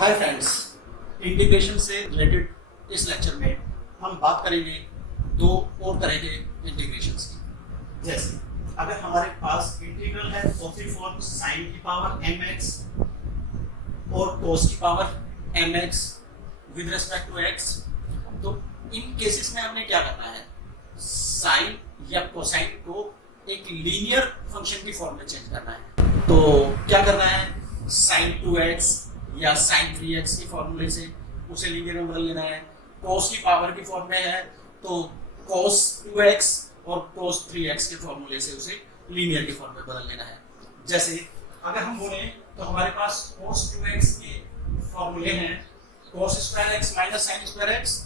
Hi friends, integration से related इस lecture में हम बात करेंगे दो और तरह के इंटीग्रेशंस की। जैसे अगर हमारे पास इंटीग्रल है चौथी फॉर्म sin की पावर mx और cos की power mx with respect to x, तो इन केसेस में हमने क्या करना है, साइन या कोसाइन को एक लीनियर फंक्शन की फॉर्म में चेंज करना है। तो क्या करना है, sin 2x या sin 3x के फॉर्मूले से उसे लीनियर में बदल लेना है। cos की पावर की फॉर्म में है तो cos 2x और cos 3x के फॉर्मूले से उसे लीनियर की फॉर्म में बदल लेना है। जैसे अगर हम बोले तो हमारे पास cos 2x के फॉर्मूले हैं cos square x minus sin square x।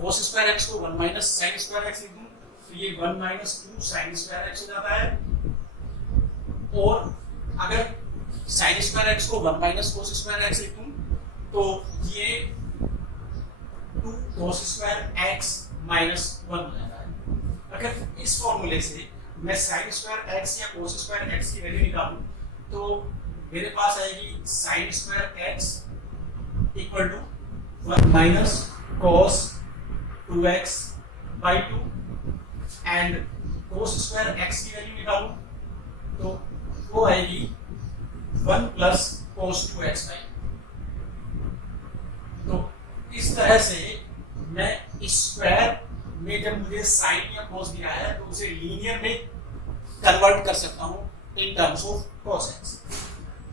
cos square x को 1 माइनस sin स्क्वायर x लिख दूं तो ये 1 माइनस 2 sin स्क्वायर x हो जाता है। और अगर sin स्क्वायर x को 1 माइनस cos स्क्वायर x लिख दूं तो ये 2 cos स्क्वायर x माइनस 1 हो जाता है। अगर इस फॉर्मूले से मैं sin स्क्वायर x या cos स्क्वायर x की वैल्यू निकालूं तो मेरे पास आएगी sin square x equal to 1 minus cos 2x by 2 and cos square x की वैल्यू निकालूं तो वो आएगी 1 प्लस cos 2x by। तो इस तरह से मैं स्क्वायर में जब मुझे साइन या cos दिया है तो उसे लीनियर में कन्वर्ट कर सकता हूं in terms of cos x।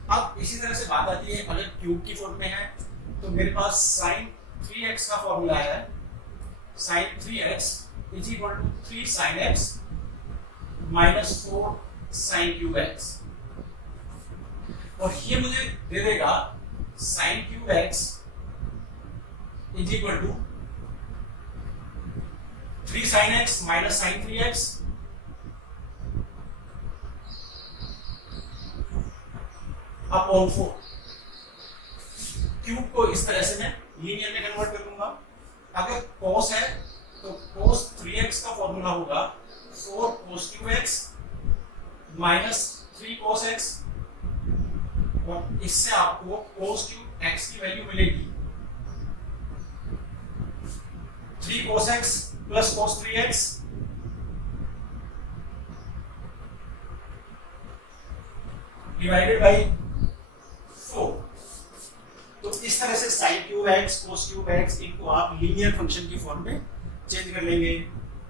अब इसी तरह से बात आती है अगर क्यूब की फॉर्म में है तो मेरे पास sin 3x का फॉर्मूला है sin 3x is equal to 3 sin x minus 4 sin cube x। और ये मुझे दे देगा sin cube x is equal to 3 sin x minus sin 3x upon 4। Cube को इस तरह से मैं लीनियर में कन्वर्ट कर दूंगा। अगर cos है तो cos 3x का फॉर्मूला होगा 4 cos cube x minus 3 cos x और इससे आपको cos क्यूब x की वैल्यू मिलेगी 3 cos x plus cos 3x divided by 4। तो इस तरह से sin cube x cos cube x इनको आप लीनियर फंक्शन की फॉर्म में चेंज कर लेंगे।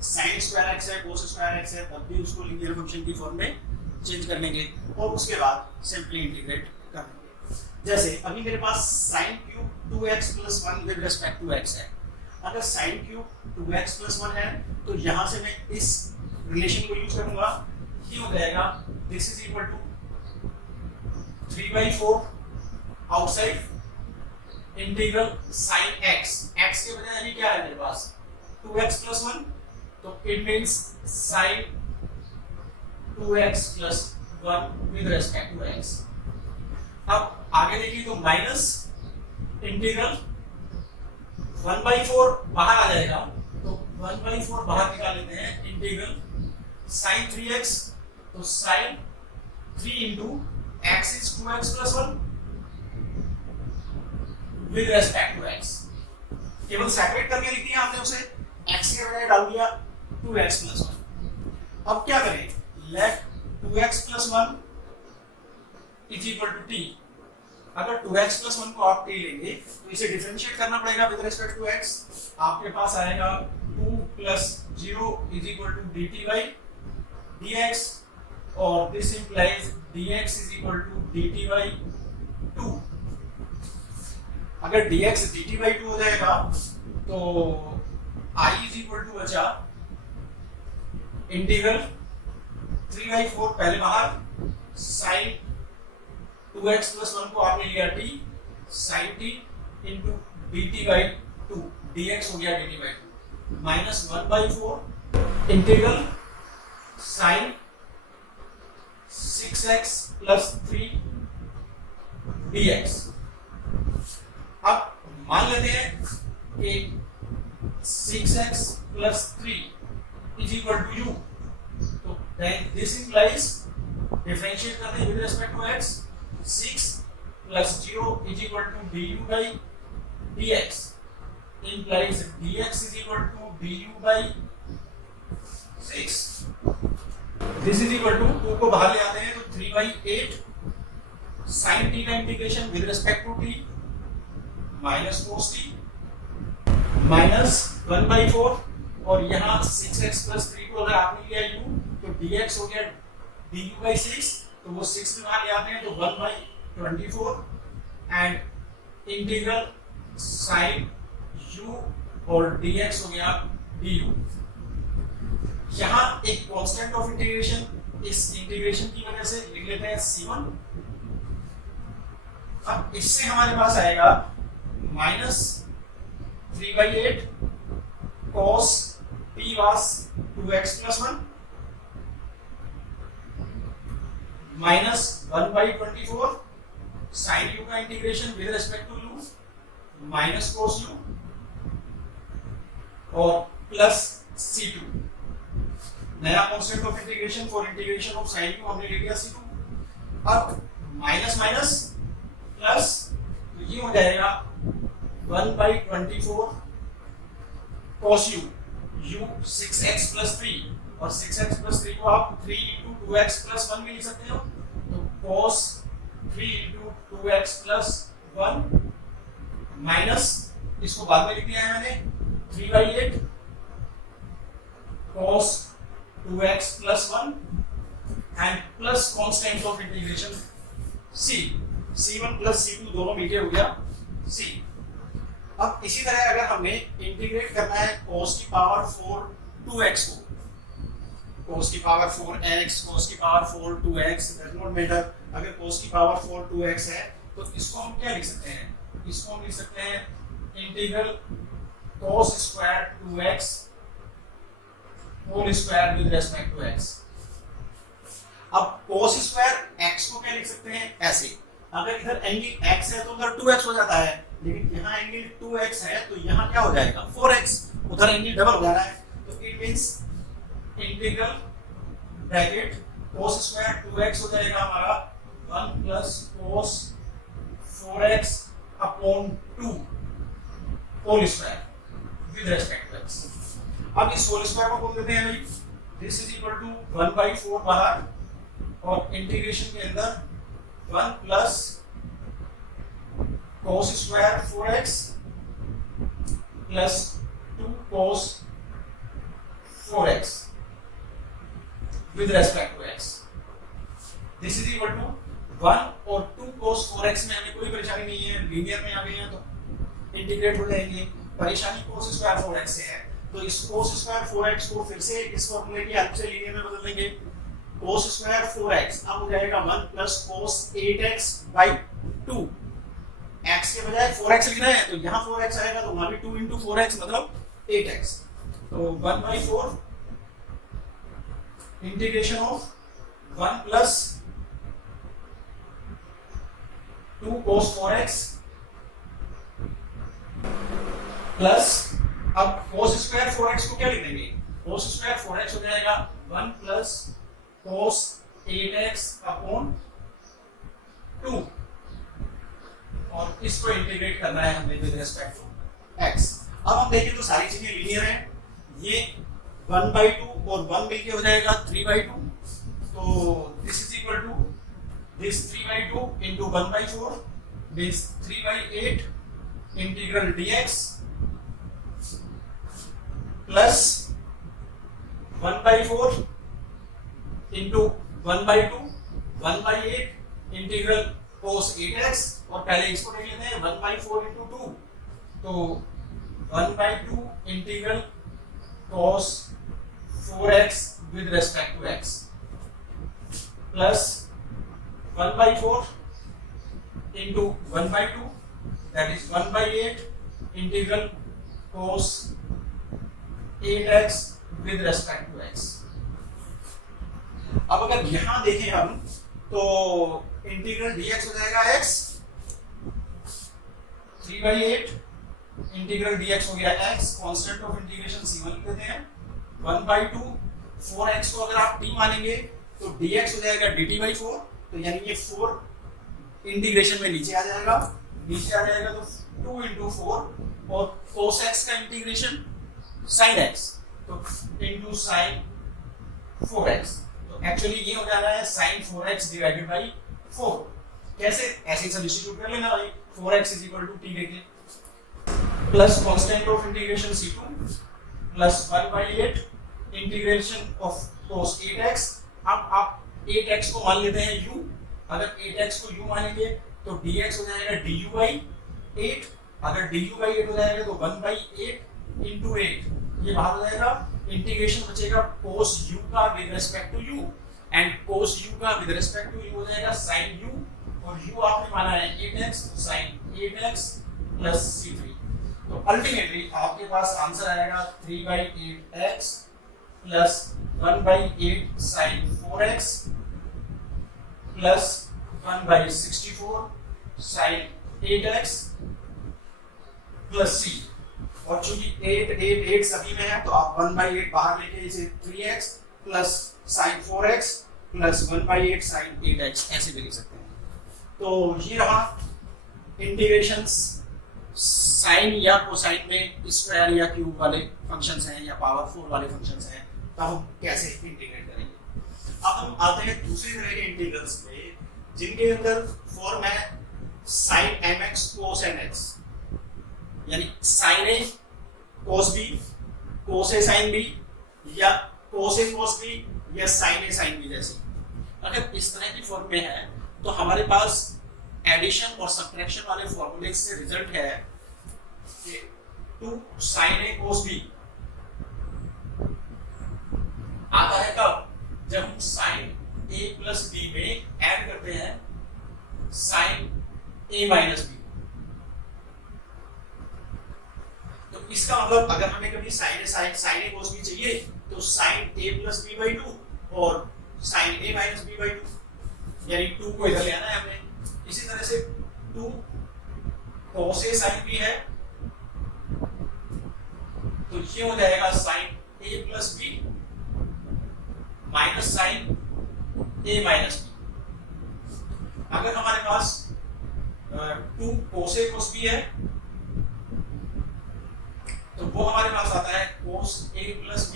sin स्क्वायर x है cos स्क्वायर x है तब भी उसको लीनियर फंक्शन की फॉर्म में चेंज कर लेंगे और उसके बाद सिंपली इंटीग्रेट कर लेंगे। जैसे अभी मेरे पास sin cube 2x plus 1 with respect to x है। अगर sin क्यूब 2x प्लस 1 है तो यहां से मैं इस रिलेशन को यूज करूंगा। ये हो जाएगा this is equal to 3/4 outside integral sin x। x के बजाय अभी क्या है मेरे पास 2x प्लस 1 तो it means sin 2x plus 1 with respect to x। अब आगे देखिए तो माइनस इंटीग्रल 1/4 बाहर आ जाएगा तो 1/4 बाहर निकाल लेते हैं इंटीग्रल sin 3x तो sin 3 into x is 2x plus 1 with respect to x। केवल सेपरेट करके लिख दिया हमने उसे, x के बजाय डाल दिया 2x plus 1। अब क्या करें, let 2x plus 1 is equal to t। अगर 2x plus 1 को आप t लेंगे तो इसे डिफरेंशिएट करना पड़ेगा with respect to x। आपके पास आएगा 2 plus 0 is equal to dt by dx और this implies dx is equal to dt by 2। अगर dx dt by 2 हो जाएगा तो I is equal to बचा इंटीग्रल 3/4 पहले बाहर sin 2x plus 1 को आपने लिया t sin t into dt by 2 dx हो गया dt by 2 minus 1/4 integral sin 6x plus 3 dx। अब मान लेते हैं कि 6x plus 3 is equal to u तो then this implies डिफरेंशिएट करते हैं with respect to x 6 plus 0 is equal to du by dx implies dx is equal to du by 6. This is equal to 2 को बाहर ले आते हैं तो 3/8 sin t का integration with respect to t minus cos t minus 1/4 और यहाँ 6x plus 3 को अगर आपने लिया u तो dx हो गया du by 6 तो वो 6 में बाहर ले आते हैं तो 1/24 एंड इंटीग्रल sin u और dx हो गया du. यहाँ एक कांस्टेंट ऑफ इंटीग्रेशन इस इंटीग्रेशन की वजह से लिख लेते हैं c1. अब इससे हमारे पास आएगा minus 3/8 cos t was 2x plus 1 minus 1/24 sin u का integration with respect to u minus cos u और प्लस c2. नया constant of integration for integration of sin u हमने ले लिया c2. अब माइनस माइनस प्लस तो ये हो जाएगा 1/24 cos u u 6x plus 3 और 6x plus 3 को आप 3 into 2x plus 1 भी लिख सकते हो तो cos 3 into 2x plus 1 minus इसको बाद में लिख दिया है मैंने 3/8 cos 2x plus 1 and plus constant of integration c. c1 plus c2 दोनों मिलके हो गया c. अब इसी तरह अगर हमने इंटीग्रेट करना है cos की पावर 4 2x को cos की पावर 4x cos की power 4 2x does not matter. अगर cos की पावर 4 2x है तो इसको हम क्या लिख सकते हैं? इसको हम लिख सकते हैं integral cos square 2x whole square with respect to x. अब cos स्क्वायर x को क्या लिख सकते हैं? ऐसे अगर इधर एंगल x है तो उधर 2x हो जाता है लेकिन यहाँ एंगल 2x है तो यहाँ क्या हो जाएगा 4x. उधर एंगल डबल हो जा रहा है तो it means integral bracket cos square 2x हो जाएगा हमारा 1 plus cos 4x upon 2 whole square with respect to x. अब इस होल स्क्वायर को बोल देते हैं भाई दिस इज इक्वल टू 1/4 बाहर और इंटीग्रेशन के अंदर 1 plus cos square 4x plus 2 cos 4x with respect to x. This is equal to 1 और 2 cos 4x में हमें कोई परेशानी नहीं है, लीनियर में आ गए हैं तो इंटीग्रेट हो जाएंगे. परेशानी cos स्क्वायर 4x से है तो इस cos स्क्वायर 4x को फिर से इस फॉर्मूले की हेल्प से लीनियर में बदल देंगे. cos स्क्वायर 4x अब हो जाएगा 1 plus cos 8x by 2. x के बजाय 4x लिखना है तो यहाँ 4x आएगा तो वहां भी 2 into 4x मतलब 8x. तो 1/4 integration of 1 plus 2 cos 4x plus अब cos स्क्वायर 4x को क्या लिख देंगे? cos स्क्वायर 4x हो जाएगा 1 प्लस cos 8x अपॉन 2 और इसको इंटीग्रेट करना है हमें विद रिस्पेक्ट टू x. अब हम देखें तो सारी चीजें लीनियर हैं. ये 1/2 और 1 मिलके हो जाएगा 3/2 तो this is equal to this 3/2 into 1/4 means 3/8 integral dx plus 1/4 into 1/2 1/8 integral cos 8x और पहले इसको देख लेते हैं 1/4 into 2 तो 1/2 integral cos 4x with respect to x plus 1/4 into 1/2 that is 1/8 integral cos 8x with respect to x. अब अगर यहां देखें हम तो इंटीग्रल dx हो जाएगा x 3/8 इंटीग्रल dx हो गया x constant of integration c1 लिख देते हैं 1/2 4x को अगर आप t मानेंगे तो dx हो जाएगा dt/4 तो यानी ये 4 इंटीग्रेशन में नीचे आ जाएगा तो 2 into 4 और cos x का इंटीग्रेशन sin x तो into sin 4x तो एक्चुअली ये हो जा रहा है sin 4x डिवाइडेड बाई 4। कैसे? ऐसे ही सब्स्टिट्यूट कर लेना भाई, 4x is equal to t लेके plus constant of integration c2 plus 1/8 integration of cos 8x। अब आप 8x को मान लेते हैं u, अगर 8x को u मानेंगे तो dx हो जाएगा du by 8, अगर du by 8 हो जाएगा तो 1/8 into 8 ये बाहर हो जाएगा, इंटीग्रेशन बचेगा cos u का with respect to u and cos u का विद रिस्पेक्ट टू u हो जाएगा sin u और u आपने माना है 8x sin 8x plus c3। तो अल्टीमेटली आपके पास आंसर आएगा 3/8x plus 1/8 sin 4x plus 1/64 sin 8x plus c। और चूंकि 8 8 8 सभी में है तो आप 1/8 बाहर लेके इसे 3x plus sin 4x plus 1/8 sin 8x ऐसे भी लिख सकते हैं। तो ये रहा इंटीग्रेशंस साइन या कोसाइन में स्क्वायर या क्यूब वाले फंक्शंस हैं या पावरफुल वाले फंक्शंस हैं, तो हम कैसे इंटीग्रेट करेंगे। अब हम आते हैं दूसरी तरह के इंटीग्रल्स में जिनके अंदर फॉर्म है sin mx cos nx, यानी sin a cos b cos a sin b या cos a cos b या sin a sin b जैसे। अगर इस तरह की फॉर्म में है तो हमारे पास एडिशन और सब्ट्रैक्शन वाले फॉर्मूले से रिजल्ट है कि 2 sin a cos b आता है कब? जब हम sin a प्लस b में ऐड करते हैं sin a माइनस b। तो इसका मतलब अगर हमें कभी sin a cos b चाहिए तो sin a plus b by 2 और sin a minus b by 2, यानी 2 को इधर ले आना है हमने। इसी तरह से 2 cos a sin b है तो ये हो जाएगा sin a plus b minus sin a minus b। अगर हमारे पास 2 cos a cos b है तो वो हमारे पास आता है cos a plus b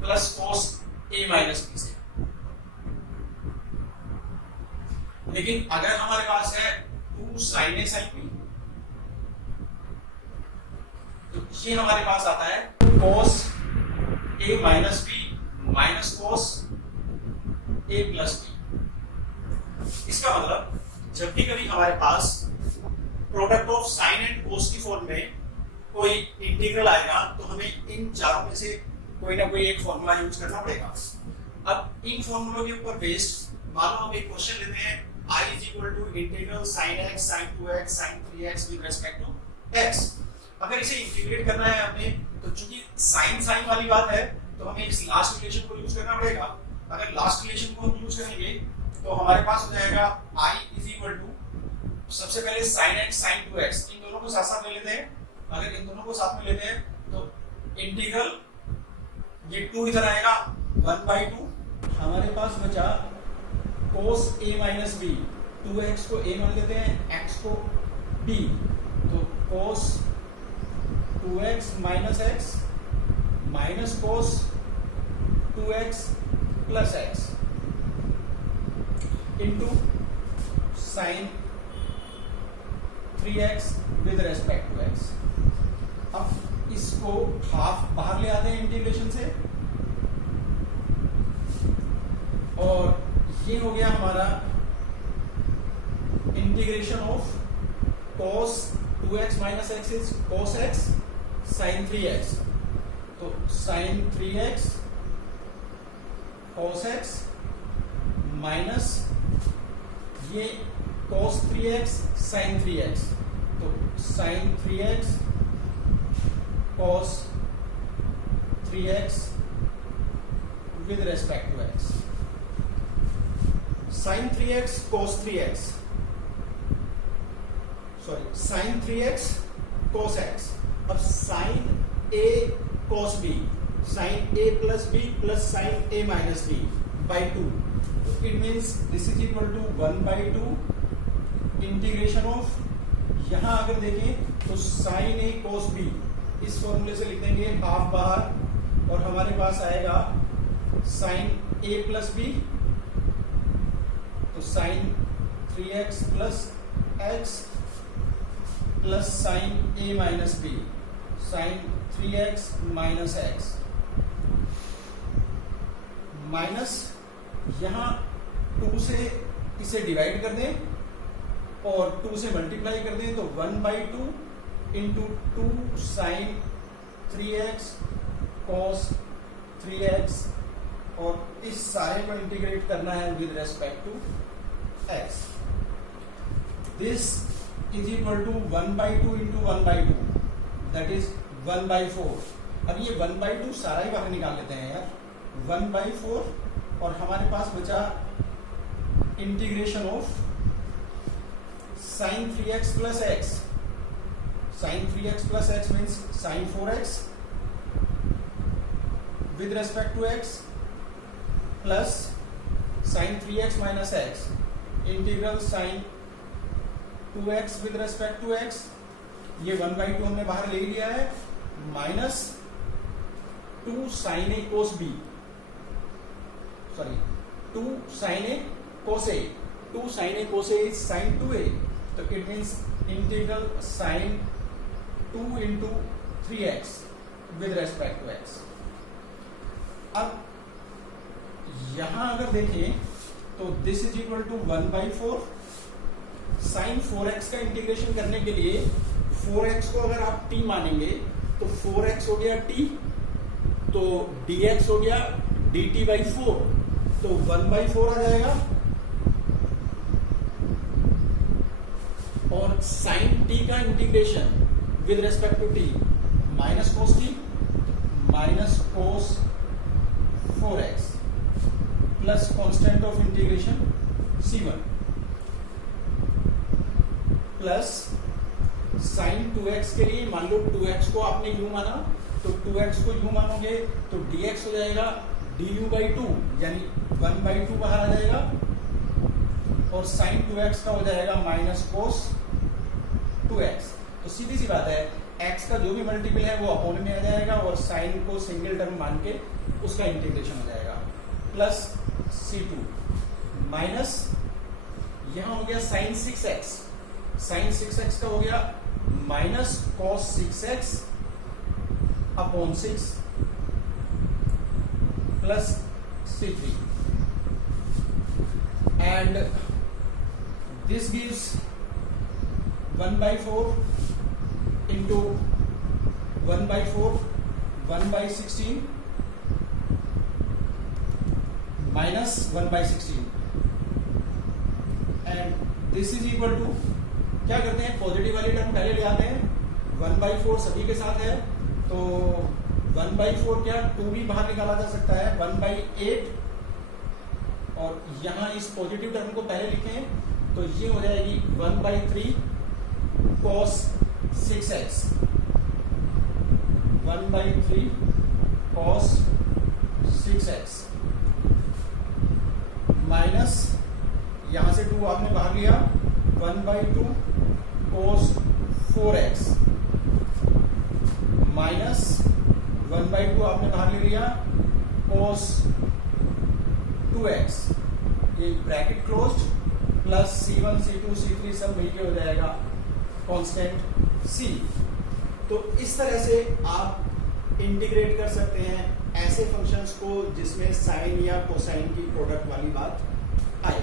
plus cos a minus b से। लेकिन अगर हमारे पास है 2 sin a sin b तो ये हमारे पास आता है cos a minus b minus cos a plus b। इसका मतलब जब भी कभी हमारे पास product of sine and cos की फॉर्म में कोई इंटीग्रल आएगा तो हमें इन चारों में से कोई ना कोई एक फॉर्मूला यूज करना पड़ेगा। अब इन फॉर्मूलों के ऊपर बेस्ड मान लो हम एक क्वेश्चन लेते हैं I is equal to integral sin x sin 2x sin 3x with respect to x। अगर इसे इंटीग्रेट करना है हमने तो चूंकि साइन साइन वाली बात है तो हमें इस लास्ट रिलेशन को यूज करना पड़ेगा। अगर लास्ट रिलेशन को हम यूज करेंगे तो हमारे पास हो जाएगा I is equal to सबसे पहले sin x sin 2x, इन दोनों को साथ साथ ले लेते हैं। अगर इन दोनों को साथ में लेते हैं तो इंटीग्रल ये 2 इधर आएगा 1/2। हमारे पास बचा cos a minus b, 2x को a मान लेते हैं x को b, तो cos 2x minus x minus cos 2x plus x into sin 3x with respect to x। अब इसको हाफ बाहर ले आते हैं इंटीग्रेशन से और ये हो गया हमारा integration of cos 2x minus x is cos x sin 3x, तो sin 3x cos x minus ये cos 3x sin 3x, तो sin 3x cos 3x with respect to x। sin 3x cos 3x sorry sin 3x cos x। अब sin a cos b sin a plus b plus sin a minus b by 2 तो it means this is equal to 1/2 integration of, यहाँ अगर देखें तो sign a cos B, इस फॉर्मूले से लिख देंगे हाफ बाहर और हमारे पास आएगा साइन ए प्लस बी, तो sine 3x plus X plus sine A minus B, sine 3x minus X, minus यहां 2 से इसे डिवाइड कर दें और 2 से मल्टीप्लाई कर दें तो 1/2 into 2 sign 3x cos 3x, और इस सारे को इंटीग्रेट करना है with respect to x. This is equal to 1/2 into 1/2, that is 1/4. अब ये 1/2 सारा ही बाहर निकाल लेते हैं यार, 1/4, और हमारे पास बचा integration of sine 3x plus x. Sine 3x plus x means sine 4x with respect to x plus sine 3x minus x integral sine 2x with respect to x. ये 1/2 हमने बाहर ले लिया है, minus 2 sine a cos b, sorry 2 sine a cos a, 2 sine a cos a is sine 2a, तो it means integral sine 2 into 3x with respect to x. अब यहां अगर देखें तो this is equal to 1/4. Sine 4x का integration करने के लिए 4x को अगर आप t मानेंगे तो 4x हो गया t, तो dx हो गया dt/4, तो 1/4 आ जाएगा, और साइन t का integration with respect to t minus cos t minus cos 4x plus constant of integration c1 plus sine 2x के लिए मान लो 2x को आपने u माना, तो 2x को u मानोगे तो dx हो जाएगा du/2, यानी 1/2 बाहर आ जाएगा, और साइन 2x का हो जाएगा माइनस कोस 2x. तो सीधी सी बात है, x का जो भी मल्टीपल है वो अपोन में आ जाएगा, और साइन को सिंगल टर्म मान के उसका इंटीग्रेशन हो जाएगा, प्लस c2 माइनस यहां हो गया साइन 6x, साइन 6x का हो गया minus cos 6x upon 6 plus c3, and this gives 1/4 into 1/4 1/16 minus 1/16, and this is equal to, क्या करते हैं पॉजिटिव वाली टर्म पहले ले आते हैं, 1/4 सभी के साथ है, तो 1/4 क्या 2 भी बाहर निकाला जा सकता है, 1/8, और यहां इस पॉजिटिव टर्म को पहले लिखें तो ये हो जाएगी 1/3 cos 6x, 1/3 cos 6x minus यहां से 2 आपने बाहर लिया 1/2 cos 4x माइनस 1/2 आपने बाहर ले लिया cos 2x, ये bracket closed, plus c1 c2 c3 सब मिलके हो जाएगा कांस्टेंट c. तो इस तरह से आप इंटीग्रेट कर सकते हैं ऐसे फंक्शंस को जिसमें साइन या कोसाइन की प्रोडक्ट वाली बात आए.